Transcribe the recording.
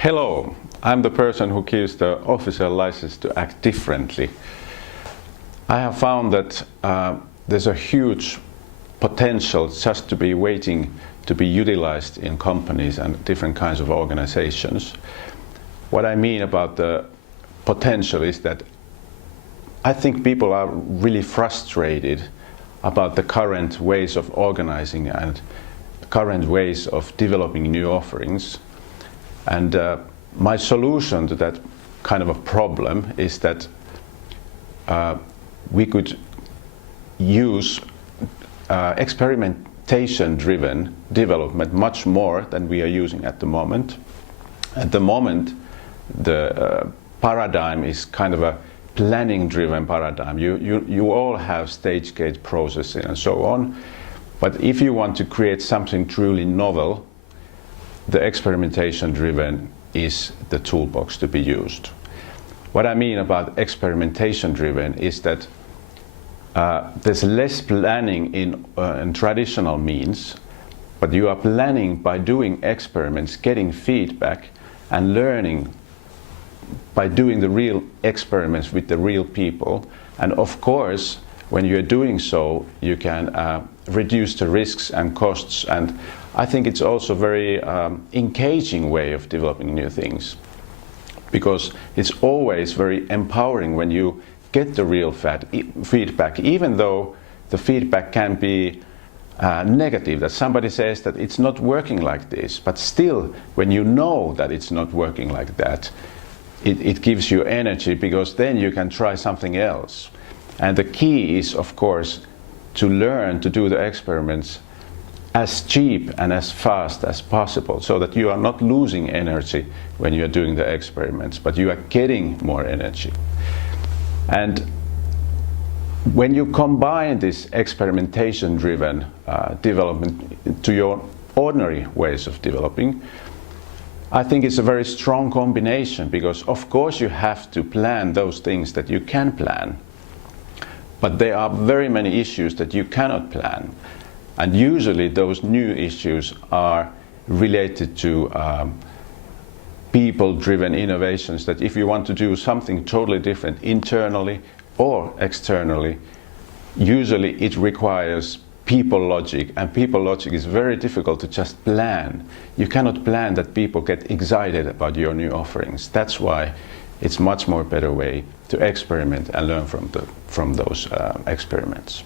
Hello, I'm the person who gives the official license to act differently. I have found that there's a huge potential just to be waiting to be utilized in companies and different kinds of organizations. What I mean about the potential is that I think people are really frustrated about the current ways of organizing and current ways of developing new offerings. And my solution to that kind of a problem is that we could use experimentation-driven development much more than we are using at the moment. At the moment, the paradigm is kind of a planning-driven paradigm. You all have stage gate processing and so on, but if you want to create something truly novel, the experimentation-driven is the toolbox to be used. What I mean about experimentation-driven is that there's less planning in traditional means, but you are planning by doing experiments, getting feedback, and learning by doing the real experiments with the real people. And of course, when you're doing so, you can reduce the risks and costs. And I think it's also a very engaging way of developing new things, because it's always very empowering when you get the real feedback, even though the feedback can be negative, that somebody says that it's not working like this, but still when you know that it's not working like that, it gives you energy, because then you can try something else. And the key is, of course, to learn to do the experiments as cheap and as fast as possible, so that you are not losing energy when you are doing the experiments, but you are getting more energy. And when you combine this experimentation-driven development to your ordinary ways of developing, I think it's a very strong combination, because of course you have to plan those things that you can plan, but there are very many issues that you cannot plan. And usually those new issues are related to people-driven innovations, that if you want to do something totally different internally or externally, usually it requires people logic, and people logic is very difficult to just plan. You cannot plan that people get excited about your new offerings. That's why it's much more better way to experiment and learn from those experiments.